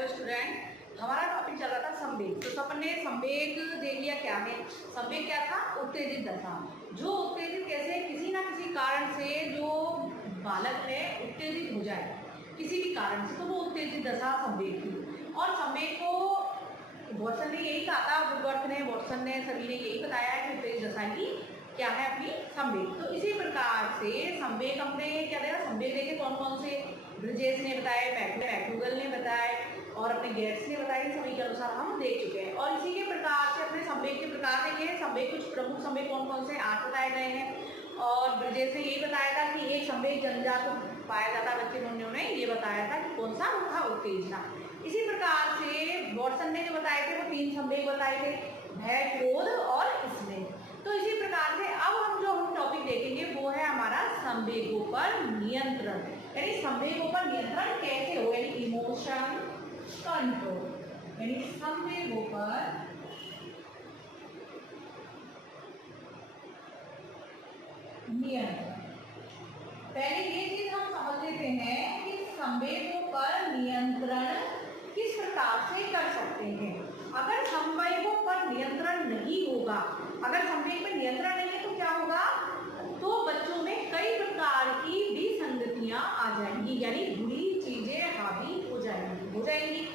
Hello student, हमारा topic चल रहा था संवेग। तो अपन ने संवेग देख लिया क्या है। संवेग क्या था? उत्तेजित दशा। जो उत्तेजित कैसे किसी ना किसी कारण से जो बालक है उत्तेजित हो जाए किसी भी कारण से, तो वो उत्तेजित दशा संवेग थी। और संवेग को वॉटसन ने यही कहा था, वुडवर्थ ने, वॉटसन ने, सभी ने यही बताया कि उत्तेजित दशा की क्या है अपनी संवेग। तो इसी प्रकार से संवेग हमने क्या देखा, संवेग देखे कौन कौन से, ब्रिजेश ने बताया, मैक्यूगल ने बताया और अपने गेट्स ने बताया, सभी के अनुसार हम देख चुके हैं। और इसी के प्रकार से अपने संवेग के प्रकार देखे। संवेग कुछ प्रमुख संवेग कौन कौन से 8 बताए गए हैं। और ब्रिजेश ने यही बताया था कि एक संवेग जन्मजात पाया जाता है बच्चे में, उन्होंने ये बताया था कि कौन सा था, उत्तेजना। इसी प्रकार से वॉटसन ने जो बताए थे वो 3 संवेग बताए थे, भय, क्रोध और स्नेह। तो इसी प्रकार से अब हम टॉपिक देखेंगे वो है हमारा संवेगों पर नियंत्रण। यानी संवेगों पर नियंत्रण कैसे हो, यानी इमोशन कंट्रोल, यानी संवेगों पर नियंत्रण। पहले ये चीज हम समझ लेते हैं कि संवेगों पर नियंत्रण किस प्रकार से कर सकते हैं। अगर संवेगों पर नियंत्रण नहीं होगा, अगर संवेग पर नियंत्रण नहीं है तो क्या होगा, तो बच्चों में कई प्रकार की विसंगतियां आ जाएंगी, यानी बुरी चीजें हावी हो जाएंगी।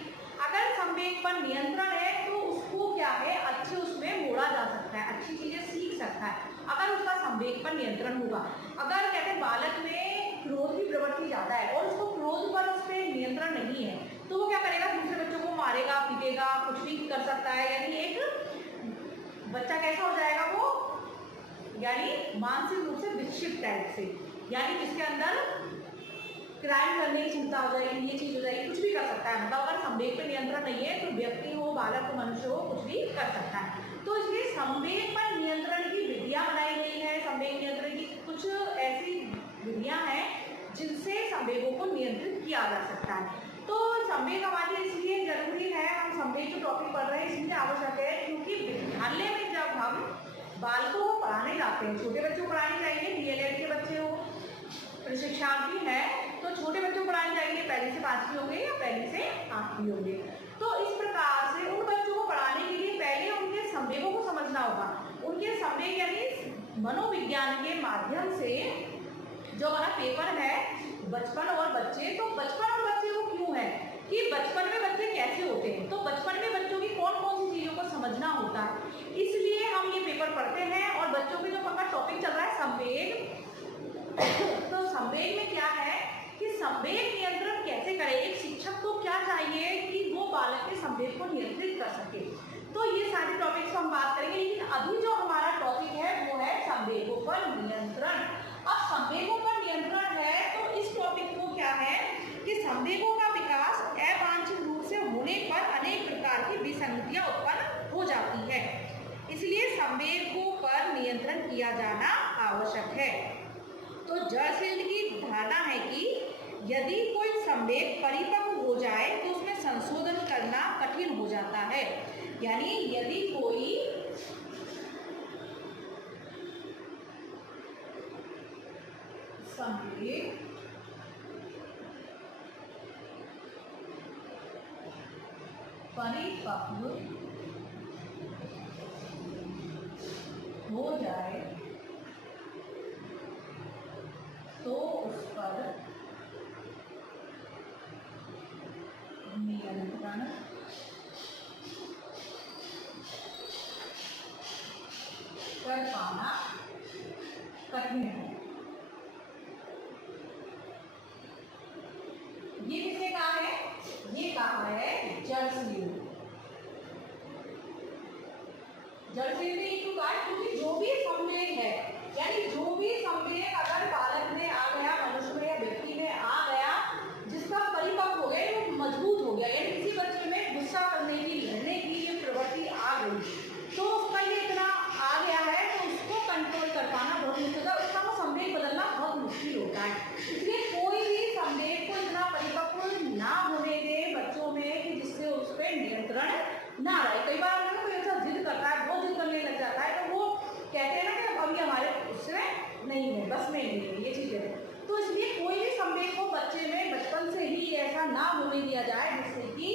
अगर संवेग पर नियंत्रण है तो उसको क्या है, अच्छे उसमें मोड़ा जा सकता है, अच्छी चीजें सीख सकता है अगर उसका संवेग पर नियंत्रण होगा। अगर कहते हैं बालक में क्रोध की प्रवृत्ति ज्यादा है और उसको क्रोध पर उस पर नियंत्रण नहीं है, तो वो क्या करेगा, दूसरे बच्चों को मारेगा, पीटेगा, कुछ भी कर सकता है। यानी एक बच्चा कैसा हो जाएगा वो, यानी मानसिक रूप से विक्षिप्त टाइप से, यानी जिसके अंदर क्राइम करने की क्षमता हो जाएगी, ये चीज हो जाएगी, कुछ भी कर सकता है। मतलब अगर संवेग पर नियंत्रण नहीं है तो व्यक्ति हो, बालक हो, मनुष्य हो, कुछ भी कर सकता है। तो इसलिए संवेग पर नियंत्रण की विधियां बनाई गई है। संवेग नियंत्रण की कुछ ऐसी विधियां हैं जिनसे संवेगों को नियंत्रित किया जा सकता है। तो संवेग हमारे इसलिए जरूरी है, हम संवेग जो टॉपिक पढ़ रहे हैं इसलिए आवश्यक है क्योंकि विद्यालय में जब हम बालकों को पढ़ाने जाते हैं, छोटे बच्चों को पढ़ाने जाएंगे, डीएलएड के बच्चे हो, प्रशिक्षार्थी है, तो छोटे बच्चों को पढ़ाने जाएंगे, पहली से 5वीं होंगे या पहली से 8वीं होंगे। तो इस प्रकार से उन बच्चों को पढ़ाने के लिए पहले उनके संवेगों को समझना होगा। उनके संवेग यानी मनोविज्ञान के माध्यम से जो हमारा पेपर है बचपन और बच्चे, तो बचपन और बच्चे को क्यों है कि बचपन में बच्चे कैसे होते हैं, तो बचपन में बच्चों की कौन कौन सी चीजों को समझना होता है, इसलिए हम ये पेपर पढ़ते हैं। और बच्चों के जो हमारा टॉपिक चल रहा है संवेग, तो संवेग में क्या है कि संवेग नियंत्रण कैसे करें, एक शिक्षक को क्या चाहिए कि वो बालक के संवेग को नियंत्रित कर सके। तो ये सारे टॉपिक्स हम बात करेंगे, लेकिन अभी जो हमारा टॉपिक है वो है संवेगों पर नियंत्रण। अब संवेगों पर नियंत्रण है तो इस टॉपिक को क्या है कि संवेगों का विकास अवांछित रूप से होने पर अनेक प्रकार की विसंगतियां उत्पन्न हो जाती है, इसलिए संवेगों पर नियंत्रण किया जाना आवश्यक है। तो जर्सील्ड की धारणा है कि यदि कोई संवेग परिपक्व हो जाए तो उसमें संशोधन करना कठिन हो जाता है। यानी यदि कोई संवेग परिपक्व हो जाए तो उस पर नियंत्रण कर पाना कठिन है। ये किसने कहा है, ये कहा है जर्सील्ड। जर्सील्ड ने क्यों कहा, क्योंकि जो भी संवेग है, यानी जो भी संवेग अगर बालक में आ गया, मनुष्य में या व्यक्ति में आ गया, जिसका परिपक्व हो गया, वो मजबूत हो गया, यानी किसी बच्चे में गुस्सा करने की, लड़ने की ये प्रवृत्ति आ गई, तो उसका ये इतना आ गया है तो उसको कंट्रोल कर पाना बहुत मुश्किल है, उसका वो संवेग बदलना बहुत मुश्किल होता है। इसलिए कोई भी संवेग को इतना परिपक्व ना होने दे बच्चों में कि जिससे उस पर नियंत्रण ना रहे। कई बार कोई ऐसा जिद करता है, बहुत जिद करने लग जाता है, तो वो कहते हैं ना कि अभी हमारे उससे नहीं है, बस में नहीं है, ये चीजें। तो इसलिए कोई भी संवेग को बच्चे में बचपन से ही ऐसा ना होने दिया जाए जिससे कि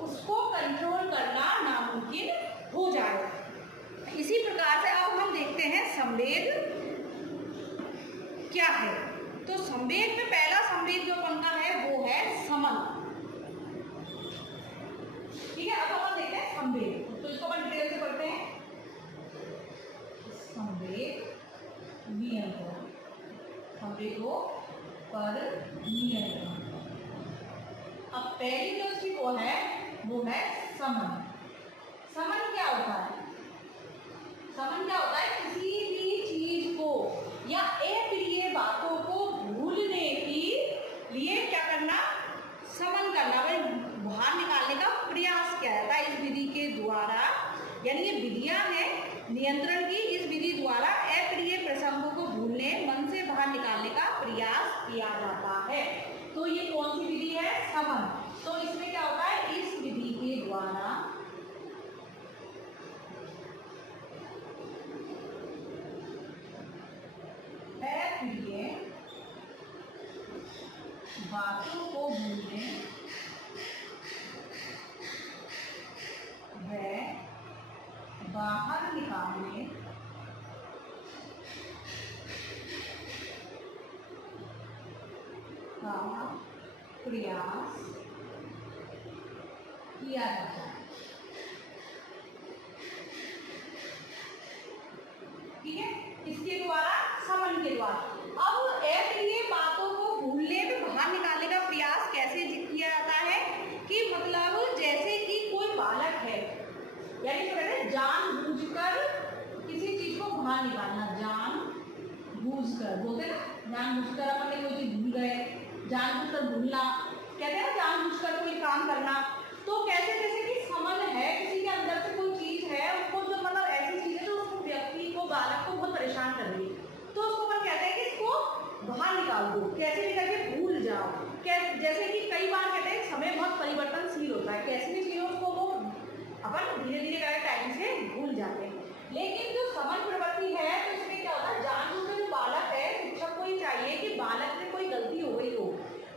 उसको कंट्रोल करना नामुमकिन हो जाए। इसी प्रकार से अब हम देखते हैं संवेग क्या है। तो संवेग में पहला संवेग जो बनता है वो है समन। ठीक है, अब हम देखते हैं संवेग, तो इसको अपन डिटेल से पढ़ते हैं। संवेग नियंत्रण, संवेगों पर नियंत्रण। अब पहली जो इसकी वो है समन। समन क्या होता है? समन क्या होता है? किसी भी चीज को या अप्रिय बातों को भूलने के लिए क्या करना? समन करना, बाहर निकालने का प्रयास किया जाता है इस विधि के द्वारा। यानी ये विधियां हैं नियंत्रण की। इस विधि द्वारा अप्रिय प्रसंगों को भूलने, मन से बाहर निकालने का प्रयास किया जाता है। तो ये कौन सी विधि है? समन। तो इसमें क्या होता है? इस विधि के द्वारा अप्रिय बातों को भूलने व बाहर निकालने का प्रयास किया जाता है। ठीक है, इसके द्वारा, समन के द्वारा। अब अप्रिय बातों को भूलने में बाहर निकालने का प्रयास कैसे किया जाता है? कि मतलब जैसे कि कोई बालक है, यानी क्या कहते हैं, जानबूझकर किसी चीज को बाहर निकालना। जानबूझकर बोलते ना, जानबूझकर अपन ने कोई चीज भूल गए, जानबूझकर भूलना, कहते हैं जानबूझकर कोई काम करना। तो कैसे कैसे कि समन है, किसी के अंदर से कोई चीज है, उसको जो मतलब ऐसी चीज है जो उसको व्यक्ति को, बालक को बहुत परेशान कर रही है, तो उसको अपन कहते हैं कि इसको बाहर निकाल दो, कैसे भी करके भूल जाओ। जैसे कि कई बार कहते हैं समय बहुत परिवर्तनशील होता है, कैसी भी चीजों को वो अपन धीरे धीरे करके टाइम से भूल जाते हैं। लेकिन जो समन प्रवृत्ति है, तो इसमें क्या होता है, जानबूझकर जो बालक है, शिक्षक को ये चाहिए कि बालक में कोई गलती हो गई हो,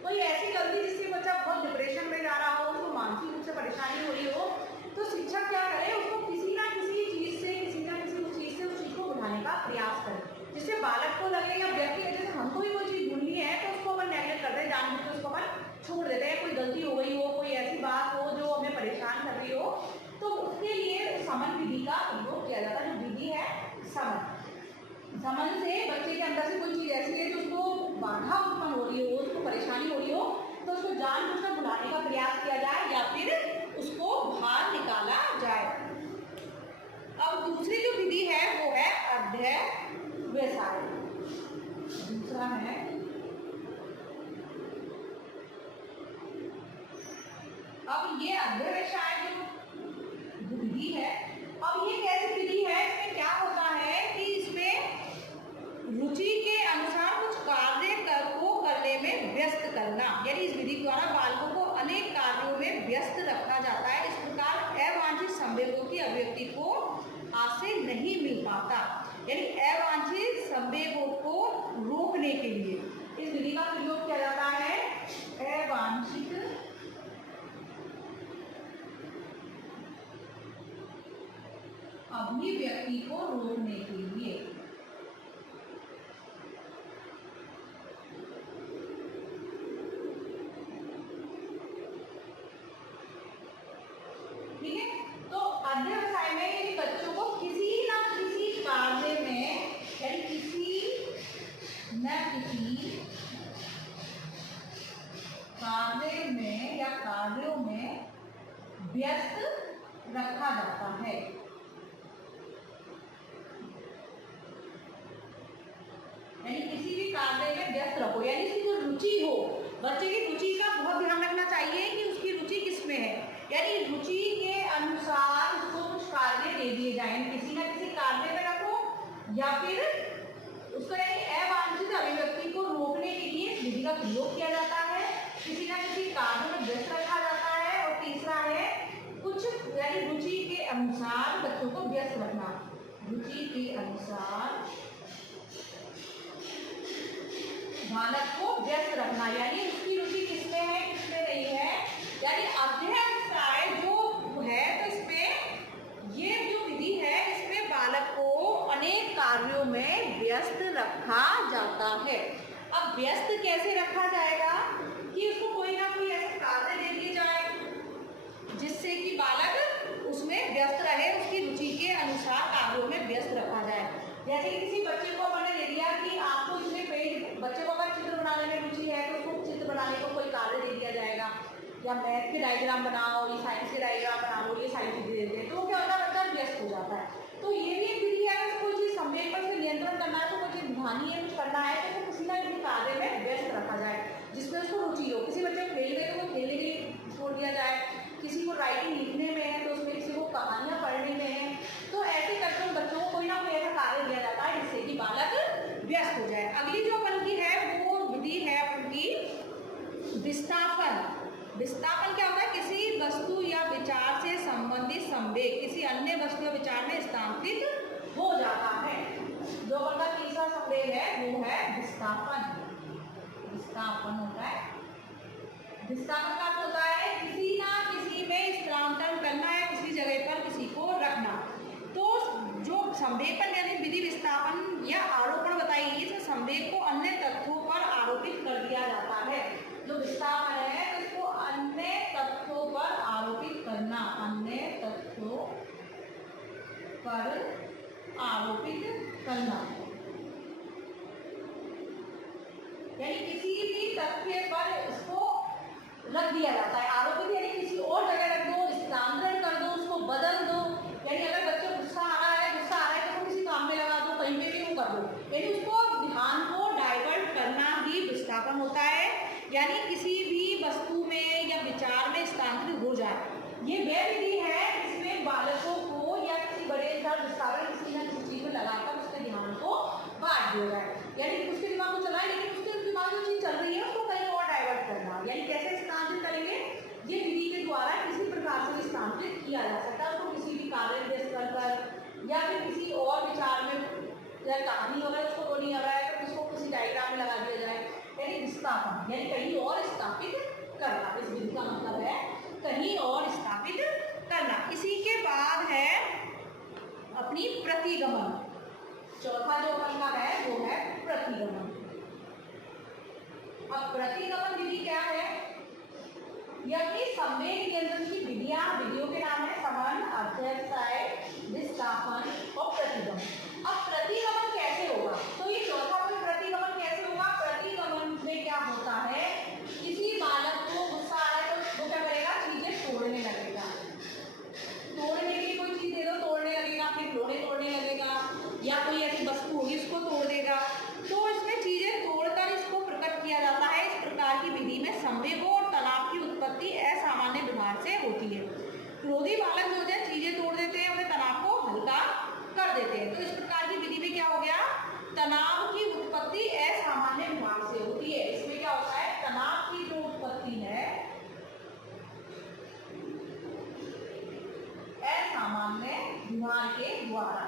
कोई ऐसी गलती जिससे बच्चा बहुत डिप्रेशन में जा रहा हो, उसको मानसिक रूप से परेशानी हो रही हो, तो शिक्षक क्या करे, उसको किसी ना किसी चीज से, किसी ना किसी चीज से उस चीज को बढ़ाने का प्रयास करे, जिससे बालक को लगे या व्यक्ति है, जैसे हमको भी कोई चीज भूलनी है तो उसको अपन नेगलेक्ट करते हैं, जानबूझकर उसको अपन छोड़ देते हैं। कोई गलती हो गई हो, कोई ऐसी बात हो जो हमें परेशान कर रही हो, तो उसके लिए समन विधि का उपयोग किया जाता है। जो विधि है समन, समन से बच्चे के अंदर से कोई चीज ऐसी है जो उसको बाधा उत्पन्न हो रही हो, उसको परेशानी हो रही हो, तो उसको जानबूझकर भुलाने का प्रयास किया जाए या फिर उसको बाहर निकाला जाए। अब दूसरी जो विधि है वो है अध्यवसाय। दूसरा है अब ये अध्यवसाय जो विधि है, अब ये कैसी विधि है? इसमें क्या होता है कि इसमें रुचि के अनुसार कुछ कार्य को करने में व्यस्त करना, यानी इस विधि द्वारा बालकों को अनेक कार्यों में व्यस्त रखा जाता है। इस प्रकार अवांछित संवेगों की अभिव्यक्ति को आज से नहीं मिल पाता, यानी अवांछित संवेगों को रोकने के लिए इस विधि का प्रयोग किया जाता है। अवांछित अभिव्यक्ति को रोकने के लिए। ठीक है, तो अध्यवसाय में यदि बच्चों को किसी न किसी कार्य में, यानी किसी न किसी कार्य में या कार्यों में व्यस्त रखा जाता है। यानी किसी भी कार्य में व्यस्त रखो, यानी इसकी जो रुचि हो, बच्चे की रुचि का बहुत ध्यान रखना चाहिए कि उसकी रुचि किस में है, यानी रुचि के अनुसार उसको कुछ कार्य दे दिए जाए, किसी ना किसी कार्य में रखो या फिर उसको, यानी अवांछित अभिव्यक्ति को रोकने के लिए इस विधि का प्रयोग किया जाता है, किसी ना किसी कार्य में व्यस्त रखा जाता है। और तीसरा है कुछ, यानी रुचि के अनुसार बच्चों को व्यस्त रखना, रुचि के अनुसार बालक को व्यस्त रखना, यानी उसकी रुचि किसमें है, किसमें नहीं है, यानी अध्ययन व्यस्त रखा जाता है। अब व्यस्त कैसे रखा जाएगा कि उसको कोई ना कोई ऐसे कार्य दे दिए जाए जिससे कि बालक उसमें व्यस्त रहे, उसकी रुचि के अनुसार कार्यों में व्यस्त रखा जाए। जैसे कि किसी बच्चे को हमने दे दिया कि आपको इसमें पेज, बच्चे को अगर चित्र बनाने में रुचि है तो उसको चित्र बनाने को कोई कार्य दे दिया जाएगा, या मैथ के डायग्राम बनाओ, या साइंस के डायग्राम बनाओ, ये सारी चीजें देते हैं, तो क्या होता है, बच्चा व्यस्त हो जाता है। तो ये भी एक विधि है, कोई चीज संवेग पर नियंत्रण करना है, तो कोई चीज ध्यानी है, कुछ करना है, तो किसी ना किसी कार्य में व्यस्त रखा जाए जिसमें उसको रुचि हो। किसी बच्चे को खेल में तो वो खेलने के लिए छोड़ दिया जाए, किसी को राइटिंग लिखने में है तो उसमें किसी को कहानियां पढ़ने में है, तो ऐसे करके उन बच्चों को कोई ना कोई ऐसा कार्य दिया जाता है जिससे कि बालक व्यस्त हो जाए। अगली जो अपन की है वो विधि है अपन की विस्थापन। विस्थापन क्या होता है, किसी वस्तु या विचार से संबंधित संवेग किसी अन्य वस्तु या विचार में स्थानांतरित हो जाता है। जो अपन का तीसरा संवेग है वो है विस्थापन। विस्थापन होता है, विस्थापन का अर्थ होता है किसी ना किसी में स्थानांतरण करना है, किसी जगह पर किसी को रखना। तो जो संवेग यानी विधि विस्थापन या आरोपण बताइए, तो संवेग को अन्य तथ्यों पर आरोपित कर दिया जाता है। जो विस्थापन है तो इसको अन्य तथ्यों पर आरोपित करना, अन्य तथ्यों पर आरोपित करना, यानी किसी भी तथ्य पर इसको रख दिया जाता है। आरोपित यानी किसी और जगह रख दो, स्थानांतरण कर दो, उसको बदल दो। यानी अगर बच्चे को गुस्सा आ रहा है तो किसी काम में लगा दो, कहीं पे भी वो कर दो, यानी उसको ध्यान को डाइवर्ट करना ही विस्थापन होता है। यानी किसी भी वस्तु में या विचार में स्थानांतरित हो जाए। ये वह विधि है जिसमें बालकों को या किसी बड़े विस्थापन किसी न किसी चीज में लगाकर उसके ध्यान को बांट दिया जाए। यानी उसके दिमाग को चलाए, लेकिन उसके दिमाग में जो चीज चल रही है उसको कहीं और डाइवर्ट करना। यानी कैसे स्थानांतरित करेंगे, ये विधि के द्वारा किसी प्रकार से स्थानांतरित किया जा सकता है। उसको किसी भी कार्य में व्यस्त कर या फिर किसी और विचार में, या कहानी हो रहा है उसको वो नहीं आ रहा है तो उसको किसी डायग्राम में लगा दिया जाए। यानी विस्थापन यानी कहीं और स्थापित करना, इस विधि का मतलब है कहीं और स्थापित करना। इसी के बाद है अपनी प्रतिगमन। चौथा जो अपन का है वो है प्रतिगमन। अब प्रतिगमन विधि क्या है, यानी संवेग नियंत्रण की विधियों के नाम है समन, अध्यक्षाय, विस्थापन और प्रतिगमन। अब प्रतिगमन कैसे होगा, तो ये चौथा में प्रतिगमन कैसे होगा। प्रतिगमन में क्या होता है, किसी बालक को गुस्सा आ रहा है तो वो क्या करेगा, चीजें तोड़ने लगेगा। तोड़ने की कोई चीज दे दो, तोड़ने लगेगा, फिर खिलौने तोड़ने लगेगा, या कोई ऐसी वस्तु होगी उसको तोड़ देगा। तो इसमें चीजें तोड़कर इसको प्रकट किया जाता है। इस प्रकार की विधि में संवेगों और तनाव की उत्पत्ति असामान्य व्यवहार से होती है। क्रोधी बालक जो है चीजें तोड़ देते हैं, अपने तनाव को हल्का कर देते हैं। तो इस प्रकार की विधि में क्या हो गया, तनाव की उत्पत्ति असामान्य व्यवहार से होती है। इसमें क्या होता है, तनाव की जो उत्पत्ति है असामान्य व्यवहार के द्वारा।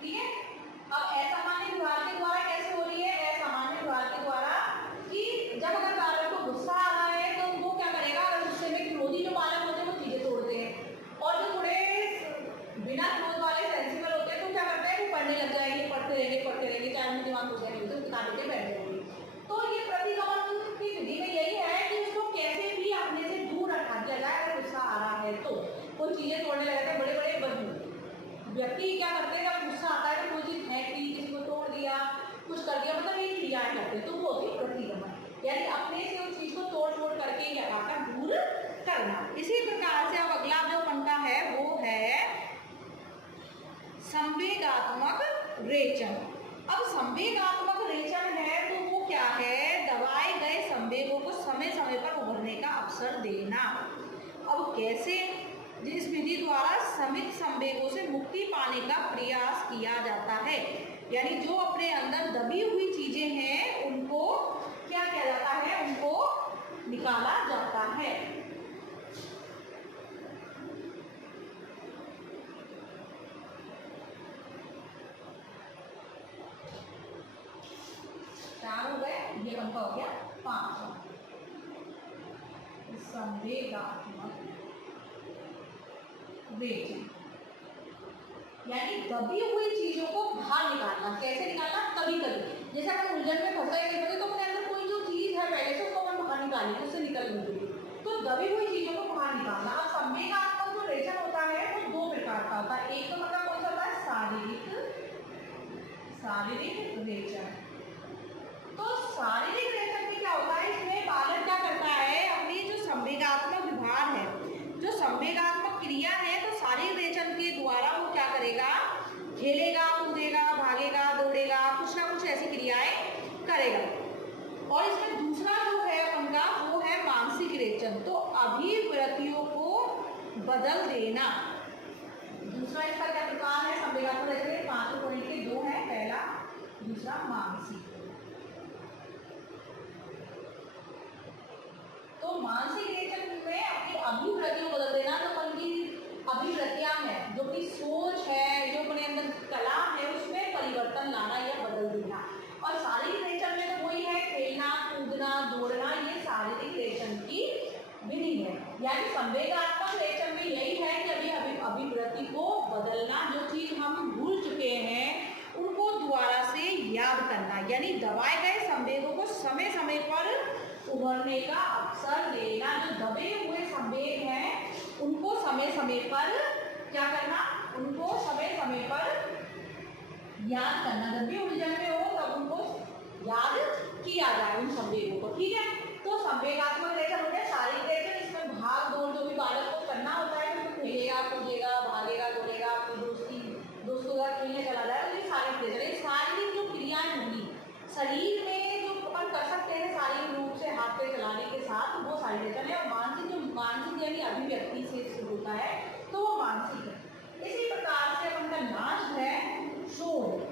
ठीक है। अब असामान्य व्यवहार के द्वारा कैसे हो रही है, असामान्य व्यवहार के द्वारा कि जब अगर बालक को गुस्सा आ रहा है तो वो क्या करेगा, अगर गुस्से में क्रोधी जो बालक होते हैं वो चीजें तोड़ते हैं, और जो थोड़े बिना क्रोध वाले सेंसिबल होते हैं तो क्या करते हैं, वो पढ़ने लग जाएंगे, पढ़ते रहेंगे, चाहे उनके दिमाग घुस जाएंगे तो किताबें के बैठ जाएंगे। तो ये प्रतिगमन की विधि में यही है कि उसको कैसे भी अपने से दूर रखा दिया जाए। अगर गुस्सा आ रहा है तो कोई चीजें तोड़ने लगते हैं, बड़े बड़े व्यक्ति क्या करते हैं, जब गुस्सा आता है तो कोई चीज फेंक दी, किसी को तोड़ दिया, कुछ कर दिया, मतलब ये क्रियाएं करते हैं, तो वो होती है प्रतिगमन। यानी अपने से उस चीज को तोड़ करके या आकर दूर करना। इसी प्रकार से अब अगला जो पंक्ता है वो है संवेगात्मक रेचन। अब संवेगात्मक रेचन है तो वो क्या है, दबाए गए संवेगों को समय समय पर उभरने का अवसर देना। अब कैसे, जिस विधि द्वारा समित संवेगों से मुक्ति पाने का प्रयास किया जाता है। यानी जो अपने अंदर दबी हुई चीजें हैं उनको क्या किया जाता है, उनको निकाला जाता है। चार हो गए, ये पंक्ता हो गया 5। संवेगात्मक रेचन, यानी दबी हुई चीजों को बाहर निकालना। कैसे निकालना? कभी कभी जैसे अपन उलझन में फंसे गए तो अपने अंदर कोई जो चीज है पहले से उसको अपन बाहर निकालेंगे, उससे निकलने के लिए, तो दबी हुई चीजों को बाहर निकालना। अब संवेगात्मक जो रेचन होता है वो दो प्रकार का होता है। एक तो मतलब कौन सा होता है? शारीरिक रेचन। तो शारीरिक रेचन में क्या होता है? इसमें बालक क्या करता है? अपनी जो संवेगात्मक विभाग है, जो संवेगात्मक क्रिया है, तो शारीरिक रेचन के द्वारा वो क्या करेगा? खेलेगा, कूदेगा, भागेगा, दौड़ेगा, कुछ ना कुछ ऐसी क्रियाएं करेगा। और इसमें दूसरा जो है उनका वो है मानसिक रेचन, तो अभिव्यक्तियों को बदल देना। दूसरा इसका क्या प्रकार है? संवेगात्मक रेचन में 5 पॉइंट के 2 है, पहला, दूसरा मानसिक। तो मानसिक रेचन में अपनी अभिव्यक्तियों को बदल देना, तो अपन की अभिव्यक्तियां हैं, जो अपनी सोच है, जो अपने अंदर कला है, उसमें परिवर्तन लाना या बदल देना। और शारीरिक रेचन में तो वही है, खेलना, कूदना, दौड़ना, ये शारीरिक रेचन की विधि है। यानी संवेगात्मक रेचन में यही है कि अभी अभिव्यक्ति को बदलना, जो चीज हम भूल चुके हैं उनको दोबारा से याद करना, यानी दबाए गए संवेगों को समय समय पर उभरने का अवसर देना। जो दबे हुए संवेग हैं उनको समय समय पर क्या करना? उनको समय समय पर याद करना। जब भी उलझन में हो तब उनको याद किया जाए उन संवेगों को, ठीक है। तो संवेगात्मक रेचन हो गया। शारीरिक रेचन, इसमें भाग दौड़ जो भी बालक को करना होता है, तो खेलेगा, कूदेगा, भागेगा, दौड़ेगा, अपनी दोस्तों का खेलने चला जाए, तो ये शारीरिक रेचन। शारीरिक जो क्रियाएं होंगी शरीर में जो अपन कर सकते हैं शारीरिक रूप से हाथ पे चलाने के साथ, वो शारीरिक रेचन है। और मानसिक, जो मानसिक यानी अभिव्यक्ति से शुरू होता है, तो वो मानसिक है। इसी प्रकार से अपन का लास्ट है शोध।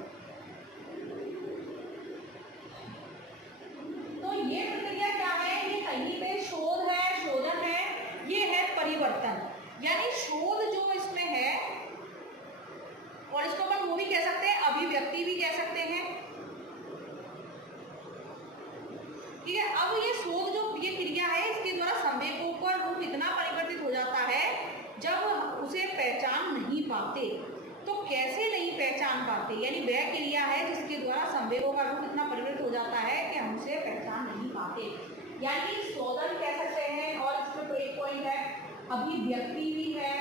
तो ये प्रक्रिया क्या है? ये कहीं पे शोध है, शोधन है, ये है परिवर्तन। यानी शोध जो इसमें है, और इसको अपन वो भी कह सकते हैं, अभिव्यक्ति भी कह सकते हैं, ठीक है। अब ये शोध जो ये क्रिया है, इसके द्वारा संवेगों का रूप इतना परिवर्तित हो जाता है जब उसे पहचान नहीं पाते। तो कैसे नहीं पहचान पाते? यानी वह क्रिया है जिसके द्वारा संवेगों का रूप इतना परिवर्तित हो जाता है कि हम उसे पहचान नहीं पाते, यानी शोधन कह सकते हैं। और इसमें तो एक पॉइंट है, अभिव्यक्ति भी है,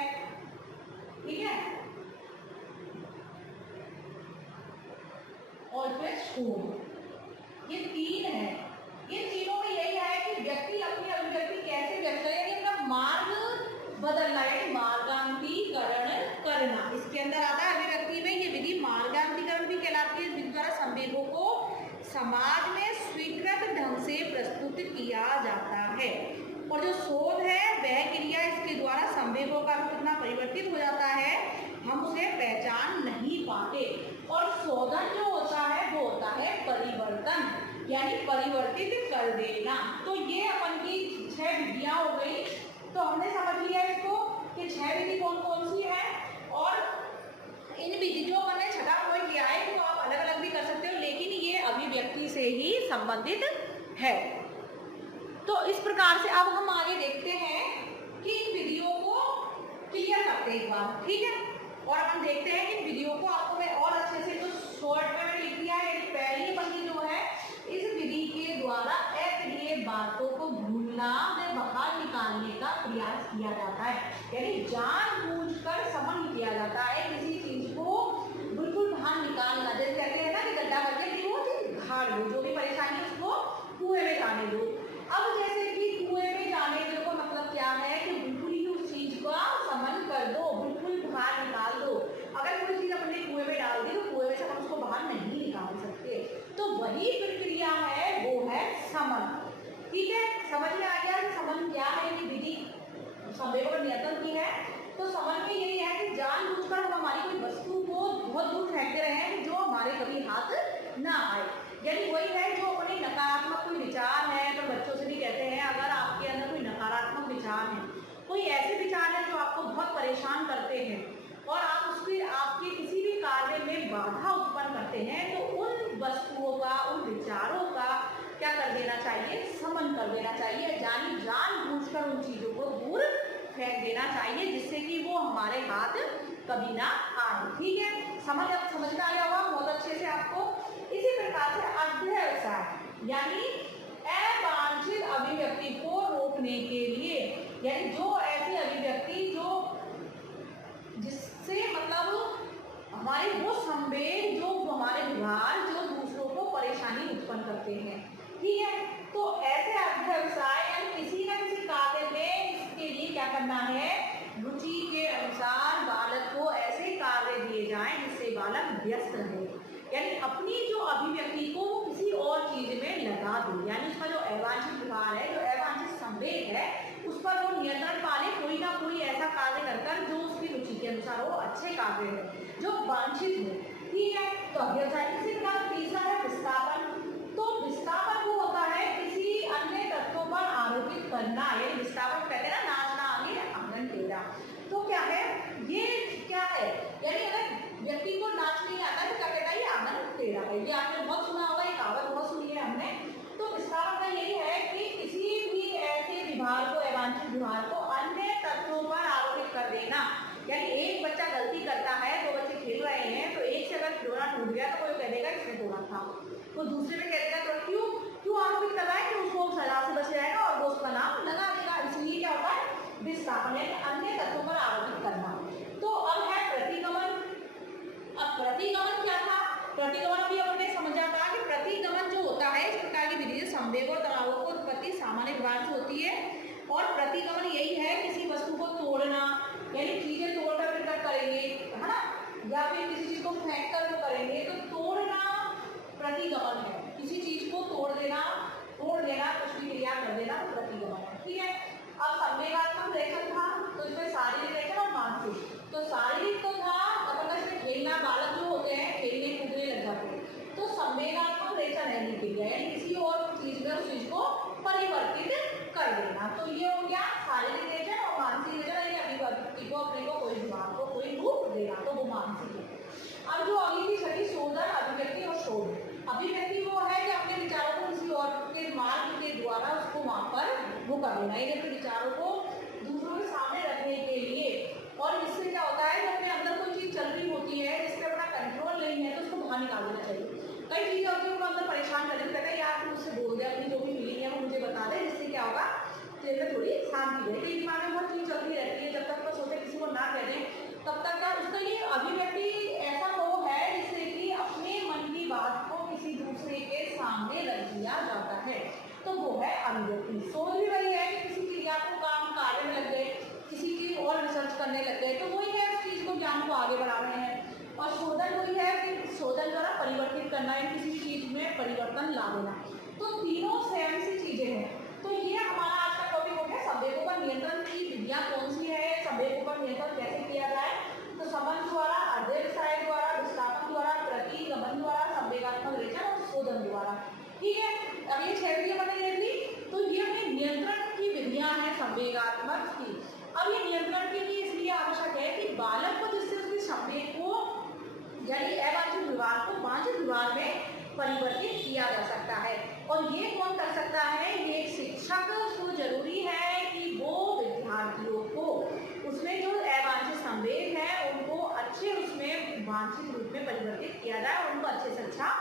ठीक है, और फिर शोध। ये 3 है। इन तीनों में यही है कि व्यक्ति अपनी अभिव्यक्ति कैसे व्यक्त करे, यानी अपना मार्ग बदलना, यानी मार्गांतरीकरण करना। इसके अंदर आता है अभिव्यक्ति में ये विधि मार्गांतरीकरण भी कहलाती है, जिस द्वारा संवेगों को समाज में स्वीकृत ढंग से प्रस्तुत किया जाता है। और जो शोध है वह क्रिया, इसके द्वारा संवेगों का रूप इतना परिवर्तित हो जाता है हम उसे पहचान नहीं पाते। और शोधन जो होता है वो होता है परिवर्तन, यानी परिवर्तित कर देना। तो ये अपन की 6 विधियां हो गई। तो हमने समझ लिया इसको कि 6 विधि कौन कौन सी है। और इन विधि जो मैंने छठा पॉइंट किया है तो आप अलग अलग भी कर सकते हो, लेकिन ये अभिव्यक्ति से ही संबंधित है। तो इस प्रकार से अब हम आगे देखते हैं कि इन विधियों को क्लियर करते हैं एक बार, ठीक है। और अपन देखते हैं कि इन विधियों को आपको मैं और अच्छे से जो शॉर्ट में मैंने लिख दिया है। पहली पंक्ति जो है, इस विधि के द्वारा अप्रिय बातों को भूलना व बाहर निकालने का प्रयास किया जाता है, यानी जानबूझकर समन किया जाता है किसी चीज को बिल्कुल बाहर निकालना। जैसे कहते हैं ना कि गड्ढा करके कि वो चीज झाड़ दो, जो भी परेशानी है उसको कुएं में जाने दो। अब जैसे कि कुएं में जाने दो का मतलब क्या है कि बिल्कुल ही उस चीज का समन कर दो, बिल्कुल बाहर निकाल दो। अगर कोई चीज अपने कुएं में डाल दी तो कुएं में से हम उसको बाहर नहीं निकाल सकते। तो वही प्रक्रिया है, वो है समन, ठीक है। समझ में आ गया कि समन क्या है, कि विधि संवेगों पर नियंत्रण की है। तो समन में यही है कि जानबूझकर हम हमारी कोई वस्तु को बहुत दूर फेंकते रहे हैं जो हमारे कभी हाथ ना आए। यानी वही है जो अपने नकारात्मक कोई विचार है, तो बच्चों से भी कहते हैं अगर आपके अंदर कोई नकारात्मक विचार है, कोई ऐसे विचार है जो आपको बहुत परेशान करते हैं और आप उसके आपके किसी भी कार्य में बाधा उत्पन्न करते हैं, तो उन वस्तुओं का, उन विचारों का क्या कर देना चाहिए? समन कर देना चाहिए, यानी जानबूझकर उन चीजों को दूर फेंक देना चाहिए, जिससे कि वो हमारे हाथ कभी ना आए। ठीक है, समझ में आ गया होगा बहुत अच्छे से आपको। इसी प्रकार से अध्यवसाय यानी अवांछित अभिव्यक्ति को रोकने के लिए, यानी जो ऐसी अभिव्यक्ति जो जिससे मतलब हमारे वो संवेग जो हमारे व्यवहार जो दूसरों को परेशानी उत्पन्न करते हैं। ठीक है, तो ऐसे अध्यवसाय यानी किसी न किसी कार्य में इसके लिए क्या करना है, रुचि के अनुसार बालक को ऐसे कार्य दिए जाएं जिससे बालक व्यस्त रहे, यानी अपनी जो अभिव्यक्ति को वो किसी और चीज में लगा दे, यानी उसका जो अवांछित व्यवहार है, जो अवांछित संवेग है, उस पर वो नियंत्रण पाले, कोई ना कोई ऐसा कार्य कर जो उसकी रुचि के अनुसार हो, अच्छे कार्य है जो वांछित हो। ठीक है, तो अध्यवसाय। इसी प्रकार तीसरा है विस्थापन। तो विस्थापन वो होता है किसी अन्य तत्वों पर आरोपित करना, यानी विस्थापन कहते हैं ना, नाचना आगे आंगन टेढ़ा। तो क्या है ये, क्या है, यानी अगर व्यक्ति को नाच नहीं आता है तो क्या कहता है, ये आंगन टेढ़ा है। ये आपने बहुत सुना होगा, ये कहावत बहुत सुनी है हमने। तो विस्थापन का यही है कि किसी भी ऐसे व्यवहार को, अवांछित व्यवहार को अन्य तत्वों पर आरोपित कर देना, यानी एक बच्चा गलती करता है, दो बच्चे खेल रहे हैं, तो एक से अगर खिलौना टूट गया तो कोई कह देगा इसने तोड़ा था, तो दूसरे में कह देगा तो क्यों आरोपित कर रहा है कि उसको सजा से बच जाएगा और वो उसका नाम लगा देगा। इसलिए क्या होता है विस्थापन, यानी अन्य तत्वों पर आरोपित करना। तो अब है प्रतिगमन। अब प्रतिगमन क्या था, प्रतिगमन भी हमने समझा था कि प्रतिगमन जो होता है इस प्रकार की विधि से संवेग और तनावों को उत्पत्ति सामान्य व्यवहार से होती है। और प्रतिगमन यही है किसी वस्तु को तोड़ना, यानी चीजें तोड़कर फिर करेंगे, है ना, या फिर किसी चीज को फेंक कर वो करेंगे, तो तोड़ना प्रतिगमन है। किसी चीज को तोड़ देना कुछ भी क्रिया कर देना तो प्रतिगमन है। ठीक है, अब संवेगात्मक रेचन था, तो इसमें शारीरिक रेचन और मानसिक। तो शारीरिक तो था मतलब इसमें खेलना, बालक जो होते हैं खेलने कूदने लग जाते हैं, तो संवेगात्मक रेचन है क्रिया, यानी किसी और चीज में उस चीज को परिवर्तित कर देना। तो ये हो गया शारीरिक रेचन। और मानसिक रेचन यानी अभिव्यक्ति को, अपने को, कोई विभाग को कोई रूप देना, तो वो मानसिक है। अब जो अगली थी छठी शोधन, अभिव्यक्ति और शोध। अभिव्यक्ति वो है कि अपने विचारों को किसी और के मार्ग के द्वारा उसको वहां पर वो कर देना, यानी अपने विचारों को दूसरों के सामने रखने के लिए। और इससे क्या होता है कि अपने अंदर कोई चीज चल रही होती है जिस पर अपना कंट्रोल नहीं है तो उसको बाहर निकाल देना चाहिए। कई चीजें होती है उनको अंदर परेशान कर देते हैं, यार तू मुझसे बोल दे, अपनी जो भी फीलिंग है वो मुझे बता दे, जिससे क्या होगा दिल में थोड़ी शांति रहेगी। दिमाग में बहुत चीज चलती रहती है, जब तक वो सोचे किसी को ना कह दें तब तक का उसका ये अभिव्यक्ति ऐसा वो है जिससे कि अपने मन की बात को किसी दूसरे के सामने रख दिया जाता है, तो वो है अभिव्यक्ति। शोध भी वही है कि किसी क्रिया को काम कार्य में लग गए, किसी चीज और रिसर्च करने लग गए, तो वही है उस चीज को, ज्ञान को आगे बढ़ा रहे हैं। और शोधन वही है कि शोधन द्वारा परिवर्तित करना है, किसी भी चीज में परिवर्तन ला देना। तो तीनों सेम सी चीजें हैं। तो ये हमारा आज का टॉपिक हो गया संवेगों पर नियंत्रण की विधियां कौन सी है, संवेगों पर नियंत्रण कैसे किया जाए। तो संबंध द्वारा, अध्यवसाय द्वारा, विस्थापन द्वारा, प्रतिगमन द्वारा, संवेगात्मक रेचन और शोधन द्वारा। ठीक है, अब ये 6 विधियां बनी रही थी, तो ये अपने नियंत्रण की विधियां हैं संवेगात्मक की। अब ये नियंत्रण के लिए इसलिए आवश्यक है कि बालक को जिससे उसके संवेग को यानी अवांछित व्यवहार को वांछित व्यवहार में परिवर्तित किया जा सकता है। और ये कौन कर सकता है, ये शिक्षक को जरूरी है कि वो विद्यार्थियों को उसमें जो अवांछित संवेग है उनको अच्छे उसमें वांछित रूप में परिवर्तित किया जाए और उनको अच्छे से अच्छा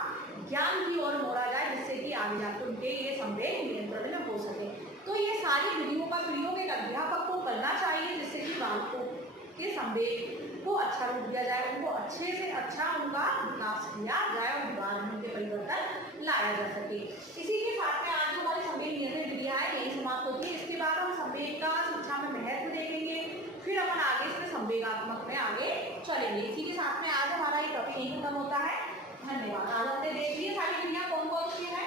ज्ञान की ओर मोड़ा जाए, जिससे कि आगे जाकर उनके ये संवेग नियंत्रण में हो सके। तो ये सारी विधियों का प्रयोग एक अध्यापक को करना चाहिए, जिससे कि बालकों के संवेग को अच्छा रूप दिया जाए, उनको अच्छे से अच्छा उनका विकास किया जाए और व्यवहार में उनके परिवर्तन लाया जा सके। इसी के साथ में आज जो हमारी संवेग नियंत्रण विधियां है यही समाप्त होती है। इसके बाद हम संवेग का शिक्षा में महत्व देखेंगे, फिर अपन आगे इसमें संवेगात्मक में आगे चलेंगे। इसी के साथ में आज हमारा ये टॉपिक यही खत्म होता है। धन्यवाद। आज हमने देख लिया सारी विधियां कौन कौन सी है।